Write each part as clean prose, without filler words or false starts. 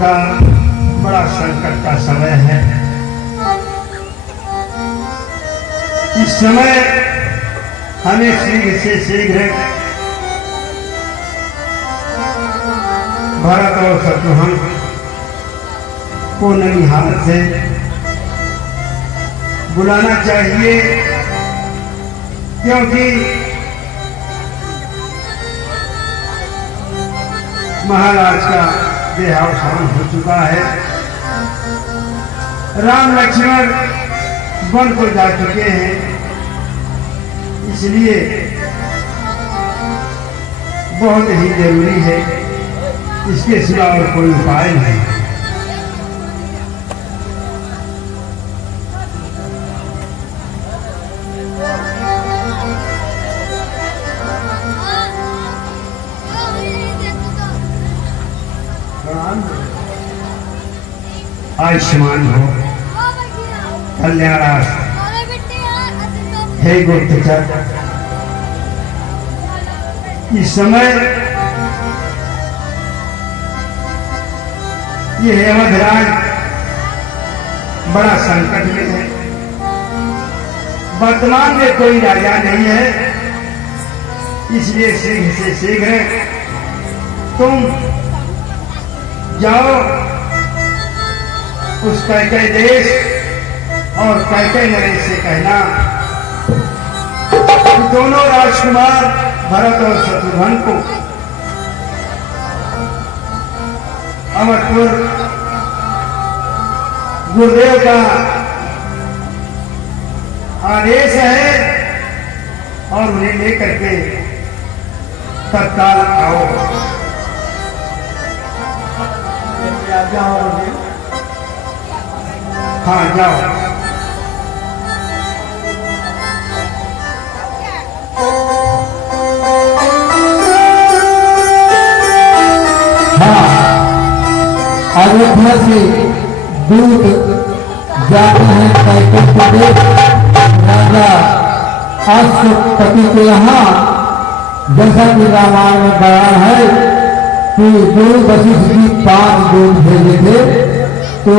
का बड़ा संकट का समय है। इस समय हमें शीघ्र से शीघ्र भरत और शत्रुघ्न को ननिहाल से बुलाना चाहिए, क्योंकि महाराज का देहावसान हो चुका है। राम लक्ष्मण वन को जा चुके हैं, इसलिए बहुत ही जरूरी है, इसके सिवा और कोई उपाय नहीं। आयुष्मान हो, कल्याण हे गुप्तचर, इस समय ये अवधराज बड़ा संकट में है। वर्तमान में कोई राजा नहीं है, इसलिए शीघ्र से शीघ्र तुम जाओ उस कैकेयी देश और कैकेयी नरेश से कहना कि दोनों राजकुमार भरत और शत्रुघ्न को अमरपुर गुरुदेव का आदेश है और उन्हें लेकर के तत्काल आओ। हाँ जाओ। हाँ, अयोध्या से दूत जाते हैं कैकेयी प्रदेश राजा अश्वपति के यहाँ। जैसा कि रामायण में बयान है कि गुरु वशिष्ठ जी 5 दूत भेजे थे, तो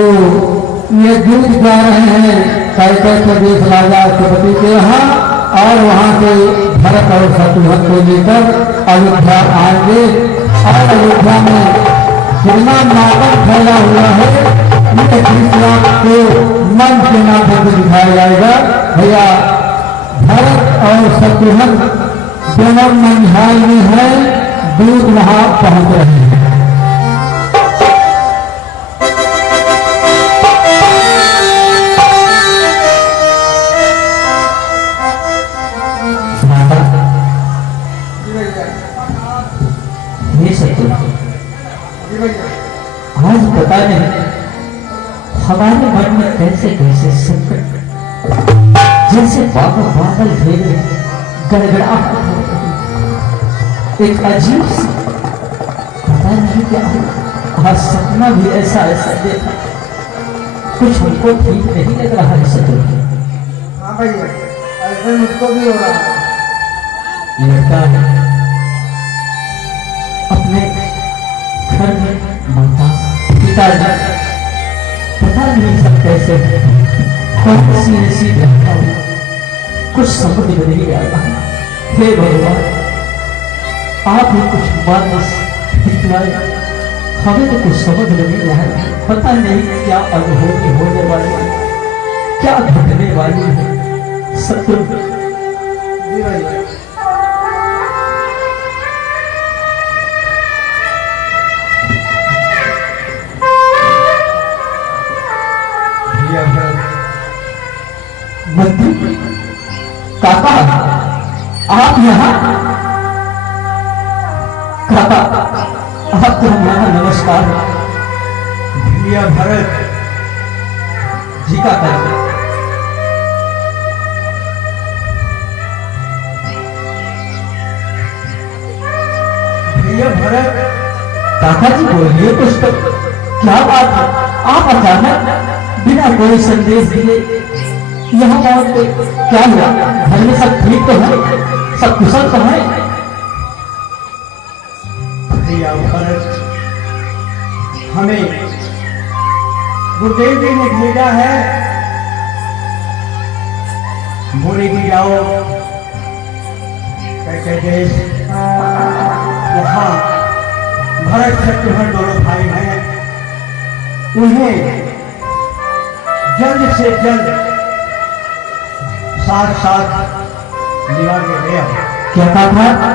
ये दूत जा रहे हैं कैकेयी प्रदेश राजा अश्वपति के यहाँ और वहाँ से भरत और शत्रुघ्न को लेकर अयोध्या आएंगे। और अयोध्या में कितना नाटक फैला हुआ है, ये कृष्ण को मंच के माध्यम से दिखाया जाएगा। भैया भरत और शत्रुघ्न दोनों ननिहाल में है, दूत वहां पहुंच रहे हैं। आज पता नहीं हमारे मन में कैसे कैसे संकट, जैसे बादल घेरे गड़गड़ाहट हो रही, एक अजीब सी, पता नहीं क्या आज सपना भी ऐसा देखा, कुछ हमको ठीक नहीं लग रहा है शत्रुघ्न। हाँ भैया, ऐसे मुझको भी हो रहा है। लड़का अपने घर में माता पिताजी पता नहीं सब कैसे कौन सी ऐसी घटना हुई, कुछ समझ में नहीं आ रहा। हे भगवान, आप ही कुछ मानस दिखलाए, हमें तो कुछ समझ में नहीं आ रहा। पता नहीं क्या अनुभूति होने वाली है, क्या घटने वाली है। शत्रुघ्न मंत्री काका, आप यहाँ? काका आपको हमारा नमस्कार। भैया भरत जी काका जी। भैया भरत, काका जी बोलिए कुछ तो, क्या बात है? आप अचानक बिना कोई संदेश दिए यहाँ पहुंच गए, क्या हुआ? घर में सब ठीक तो है, सब कुशल तो है? भैया भरत, हमें गुरुदेव जी ने भेजा है, बोले कि जाओ कैसे देश वहां भरत शत्रुघ्न दोनों भाई हैं, उन्हें जल्द से जल्द साथ साथ लिवा के ले आओ। क्या कहा था?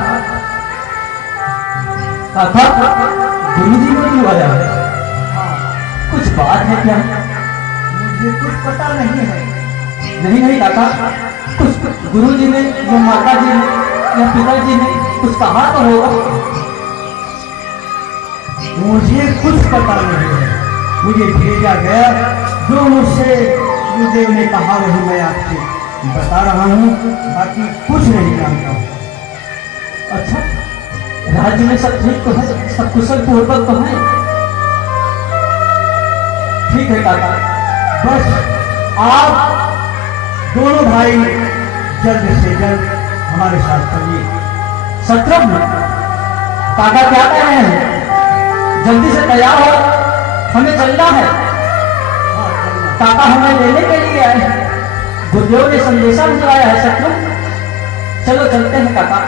गुरु जी ने बुलाया है? कुछ बात है क्या? मुझे कुछ पता नहीं है। नहीं काका, कुछ गुरु जी ने या माता जी ने या पिताजी ने कुछ कहा तो होगा। मुझे कुछ पता नहीं है। मुझे भेजा गया, जो मुझसे गुरुदेव ने कहा वही मैं आपसे बता रहा हूँ, बाकी कुछ नहीं जानता हूँ। अच्छा, राज्य में सब ठीक तो है, सब कुशल पूर्वक तो है? ठीक है काका, बस आप दोनों भाई जल्द से जल्द हमारे साथ चलिए। शत्रुघ्न, काका क्या कह रहे हैं? जल्दी से तैयार हो, हमें चलना है। काका हमें लेने के लिए आए हैं, गुरुदेव ने संदेशा भिजवाया है। शत्रुघ्न, चलो चलते हैं काका।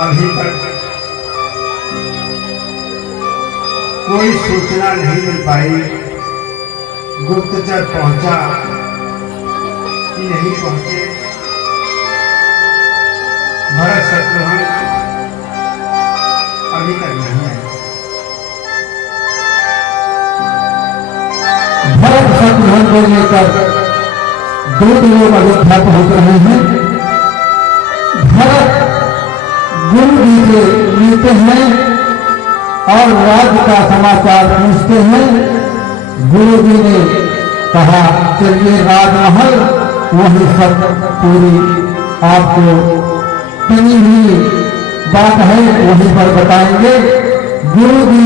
अभी तक कोई सूचना नहीं मिल पाई, गुप्तचर पहुंचा कि नहीं पहुंचे। भरत शत्रुघ्न अभी तक नहीं आए। भरत शत्रुघ्न को लेकर दो लोग अयोध्या पहुंच रहे हैं। भरत गुरु जी से मिलते हैं और राज्य का समाचार पूछते हैं। गुरु जी ने कहा चलिए राजमहल, वही सब पूरी आपको बनी हुई बात है वहीं पर बताएंगे। गुरु जी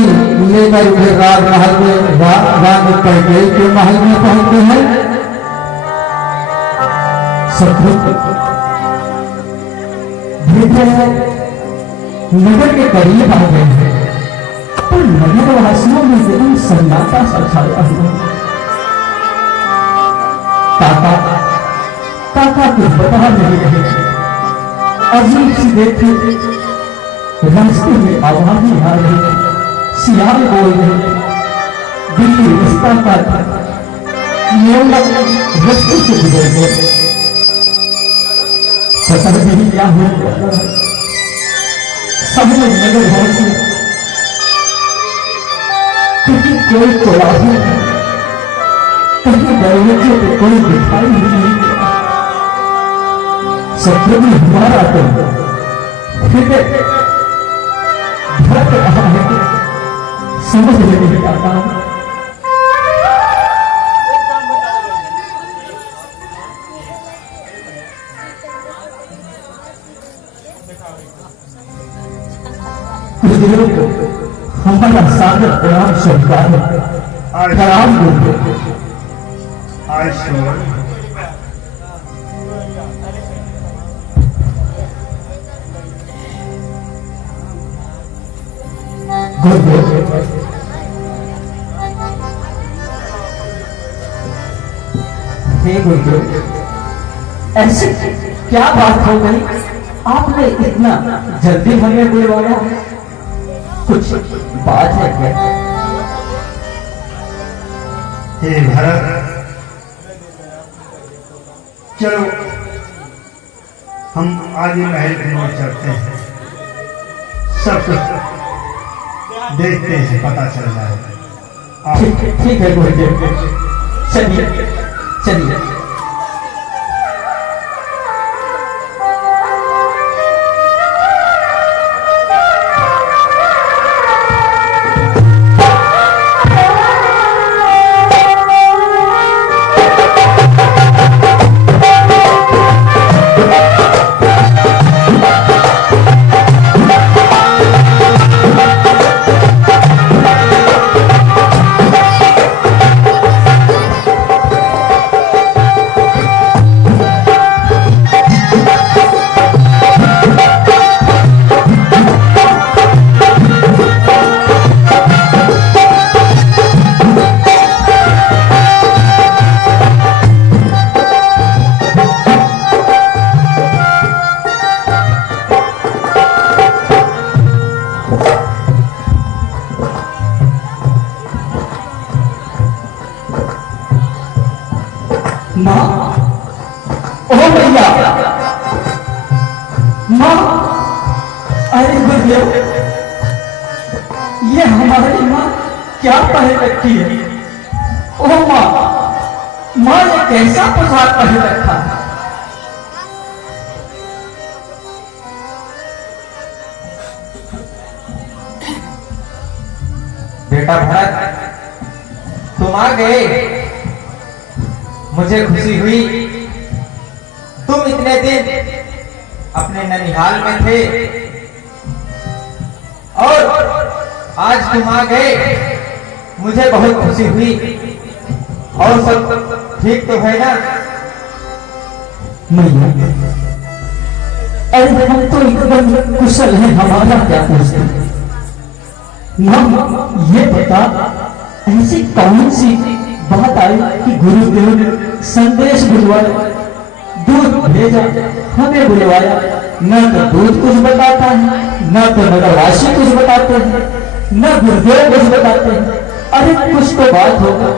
लेकर उसे राजमहल में रानी कैकेयी के महल में पहुंचते हैं। शत्रुघ्न नगर के करीब आ गए हैं, पर नगर वासियों में जरूर सन्नाटा सा छाया हुआ। काका कुछ बता नहीं रहे। अजीब सी देखे रास्ते में आवाजें आ रही, सियार बोल रहे, दिल्ली रास्ता का रास्ते से गुजर गए। पता नहीं क्या हो गया, सबने नगर भर से कहीं कोई कोलाहल नहीं, कहीं दरवाजे पे कोई दिखाई नहीं दिया। शत्रुघ्न हमारा तो हृदय धड़क रहा है, समझ नहीं आता। गुरुदेव को हमारा सादर प्रणाम स्वीकार है। प्रणाम गुरुदेव। गुरुदेव हे गुरुदेव, ऐसी क्या बात हो गई? आपने इतना जल्दी हमें बुलवाया, कुछ बात है क्या? हे भरत, चलो हम आगे महल की ओर चलते हैं, सब कुछ देखते हैं, पता चल जाएगा। ठीक है गुरुदेव, चलिए चलिए। माँ, ओ भैया, माँ, अरे गुरुदेव, ये हमारी माँ क्या पहन रखी है? ओ माँ, माँ ये कैसा पोशाक पहन रखा है? बेटा भरत, तुम आ गए, मुझे खुशी हुई। तुम इतने दिन अपने ननिहाल में थे और आज तुम आ गए, मुझे बहुत खुशी हुई। और सब ठीक तो है ना? मैया, अरे हम तो एकदम कुशल हैं, हमारा क्या पूछते? माँ ये बता, ऐसी कौन सी बात आई कि गुरुदेव ने संदेश भिजवाया, दूध भेजा, हमें बुलवाया? न तो दूध कुछ बताता है, न तो नगरवासी कुछ बताते हैं, न गुरुदेव कुछ बताते हैं। अरे कुछ तो बात होगा,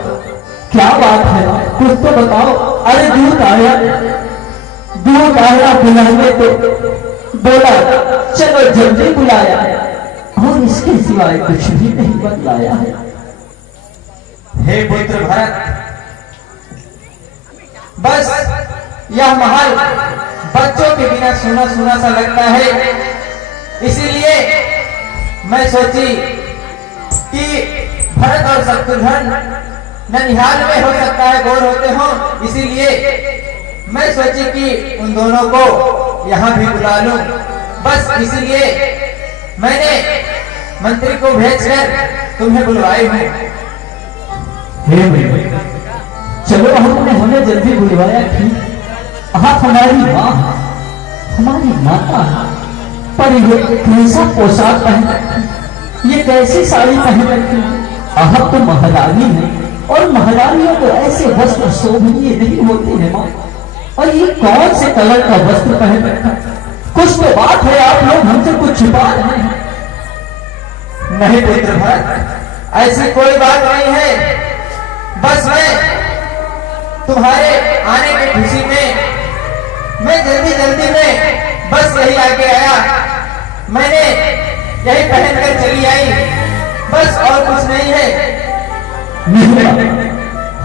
क्या बात है? कुछ तो बताओ। अरे दूध आया बुलाने तो बोला चलो जल्दी बुलाया, और इसके सिवाय कुछ भी नहीं बतलाया है। हे पुत्र भरत, बस यह महल बच्चों के बिना सुना सुना सा लगता है, इसीलिए मैं सोची कि भरत और शत्रुघ्न ननिहाल में हो सकता है बोर होते हो, इसीलिए मैं सोची कि उन दोनों को यहाँ भी बुला लूं। बस इसीलिए मैंने मंत्री को भेजकर तुम्हें बुलवाई हूँ। हे भैया, चलो हमने हमें जल्दी बुलवाया, ठीक। आप हमारी माँ, हमारी माता, पर ये कैसा पोशाक पहन रखी, ये कैसी साड़ी पहन रखी? आप तो महारानी है, और महारानियों को ऐसे वस्त्र शोभनीय नहीं होते हैं माँ। और ये कौन से कलर का वस्त्र पहन रखा? कुछ तो बात है, आप लोग हमसे कुछ छुपा रहे हैं। नहीं पुत्र भरत, ऐसी कोई बात नहीं है। बस मैं तुम्हारे आने की खुशी में मैं जल्दी में बस यही आके आया, मैंने यही पहनकर चली आई, बस और कुछ नहीं है। नहीं,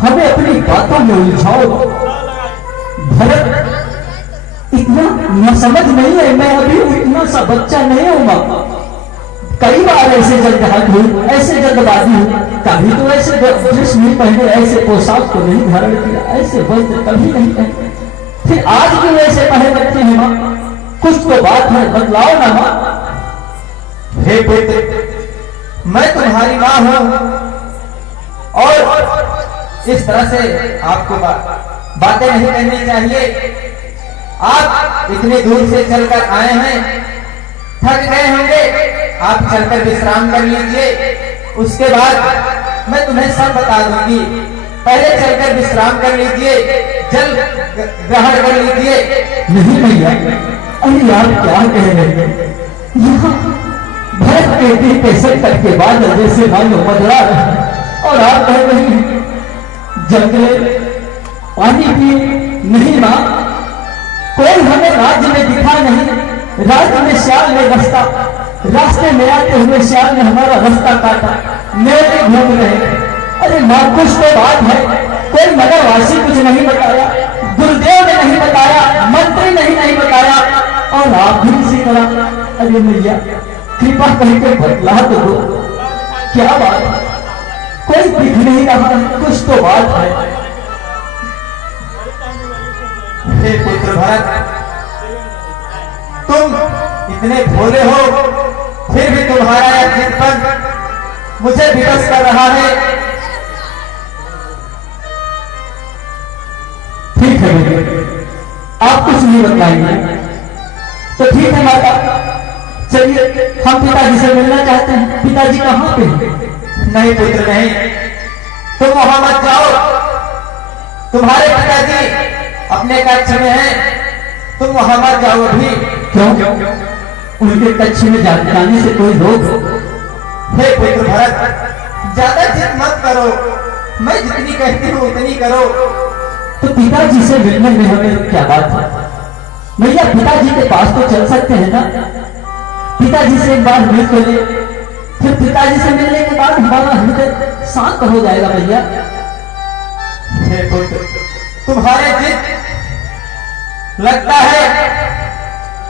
हमें अपनी बातों में उलझाओ। भरत इतना न समझ नहीं है, मैं अभी इतना सा बच्चा नहीं हूँ। कई बार ऐसे जल्दबाज हुई, ऐसे जल्दबाजी हुई, कभी तो ऐसे ड्रेस नहीं पहने, ऐसे पोशाक को नहीं धारण किया, ऐसे वस्त्र कभी नहीं पहने, फिर आज भी ऐसे पहन रखे हैं माँ। कुछ तो बात है, बतलाओ ना माँ। हे पुत्र, मैं तुम्हारी माँ हूँ और इस तरह से आपको बातें नहीं करनी चाहिए। आप इतनी दूर से चलकर आए हैं, थक गए होंगे, आप चलकर विश्राम कर लीजिए, उसके बाद मैं तुम्हें सब बता दूंगी। पहले चलकर विश्राम कर लीजिए, जल ग्रहण कर लीजिए। नहीं भैया, अरे आप क्या कह रहे हैं? यहाँ भरत के दिल पे संकट के बाद जैसे मानो मदरा रहा, और आप कह रहे हैं जंगले पानी पिए। नहीं माँ, कोई हमें राज्य में दिखा नहीं, राज्य में श्याल ने रास्ते में आते हुए श्याल ने हमारा रास्ता काटा, मेरे घूम रहे, अरे माँ कुछ तो बात है, कोई नगरवासी कुछ नहीं बताया, गुरुदेव ने नहीं बताया, मंत्री नहीं बताया, और आप भी इसी तरह। अरे मैया कृपा करके बतला तो दो, क्या बात है? कोई दिख नहीं रहा, कुछ तो बात है। हे पुत्र भरत, तुम इतने भोले हो, फिर भी तुम्हारा यह चिंतन मुझे विवश कर रहा है। ठीक है बेटे, आप कुछ नहीं बताएंगे तो ठीक है माता, चलिए हम पिताजी से मिलना चाहते हैं। पिताजी कहाँ पे हैं? नहीं पुत्र नहीं, तुम वहां मत जाओ। तुम्हारे पिताजी अपने कक्ष में हैं, तुम वहां मत जाओ अभी। क्यों? उनके कक्ष में जाने से कोई रोक हो? हे पुत्र भरत, ज्यादा जिद मत करो, मैं जितनी कहती हूँ उतनी करो। तो पिताजी से मिलने में हमें क्या बात है? भैया पिताजी के पास तो चल सकते हैं ना, पिताजी से एक बार मिल तो ले, फिर पिताजी से मिलने के बाद हमारा हृदय शांत हो जाएगा भैया। हे पुत्र, तुम्हारे जिद लगता है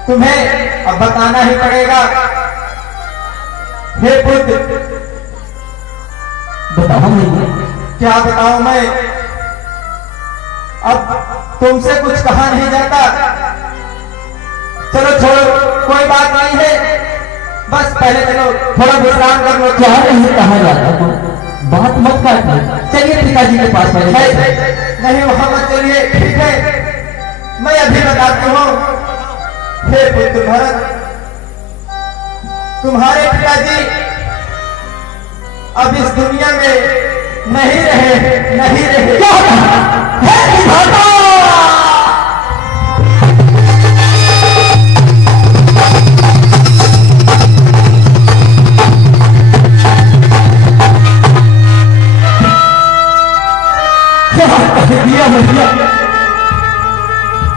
तुम्हें अब बताना ही पड़ेगा। हे पुत्र, बताओ भैया। क्या बताऊं मैं, अब तुमसे कुछ कहा नहीं जाता। चलो छोड़ो, कोई बात नहीं है, बस पहले चलो थोड़ा विश्राम कर लो। क्या नहीं कहा जाता तो बात मत काटना, चलिए पिताजी के पास पहले। नहीं वहां मत चलिए, ठीक है मैं अभी बताती हूँ। हे पुत्र भरत, तुम्हारे पिताजी अब इस दुनिया में नहीं रहे। क्या है विधाता? दिया भैया,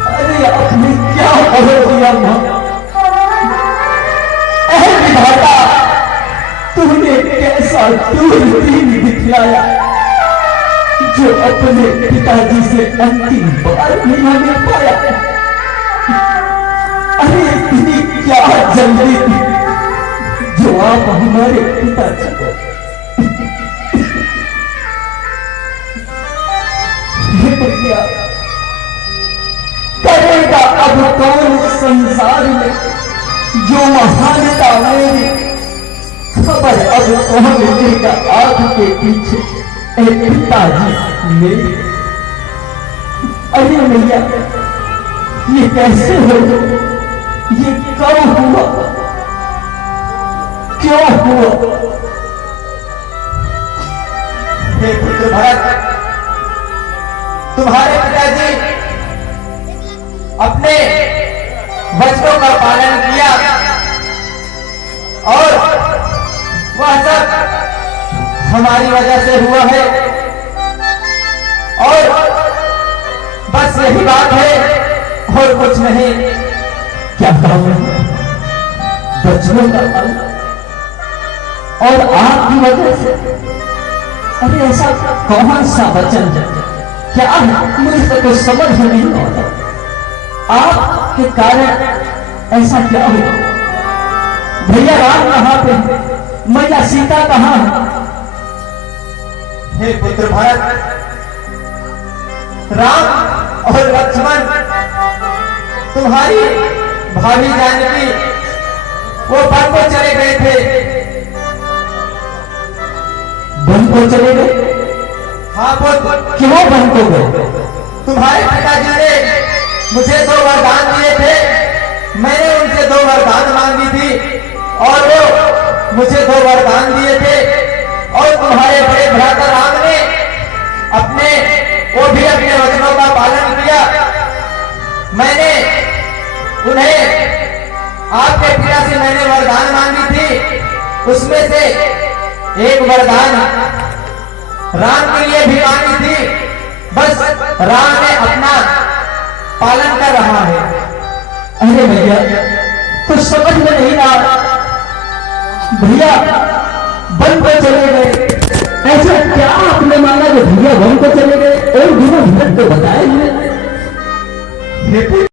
अरे आपने क्या कर दिया मां? विधाता, तूने कैसा दूरबीन दिखलाया जो अपने पिताजी से अंतिम बार भी हमें पाया। अरे इतनी क्या जल्दी थी जो आप हमारे पिताजी को। भैया करेगा अब कौन संसार में जो महानता मेरी, खबर अब कौन लेगा आंख के पीछे ए पिताजी मेरे। अरे भैया ये कैसे हो, ये कब हुआ, क्यों हुआ? हे पुत्र भरत, तुम्हारे पिताजी अपने वचनों का पालन किया और वह सब हमारी वजह से हुआ है, और बस यही बात है और कुछ नहीं। क्या काम है? बचनों का पालन और आपकी वजह से? अरे ऐसा कौन सा वचन क्या है, मुझे तो कुछ समझ में नहीं आता। आपके कारण ऐसा क्या हुआ? भैया राम कहाँ पे, मैया सीता कहाँ है? हे पुत्र भरत, राम और लक्ष्मण तुम्हारी भाभी जानकी वो वन को चले गए थे। वन को चले गए? हाँ पुत्र, क्यों वन को गए? तुम्हारे पिताजी ने मुझे 2 वरदान दिए थे, मैंने उनसे 2 वरदान मांगी थी और वो मुझे 2 वरदान दिए थे, और तुम्हारे बड़े भ्राता राम ने वो भी अपने वचनों का पालन किया। मैंने उन्हें आपके पिता से मैंने वरदान मांगी थी, उसमें से एक वरदान राम के लिए भी मांगी थी, बस राम ने अपना पालन कर रहा है। अरे भैया कुछ समझ में नहीं आ रहा, भैया वन पे चले गए, ऐसा क्या आपने ये माना कि भैया वन को चले गए और दोनों भरत को बताए हुए। हे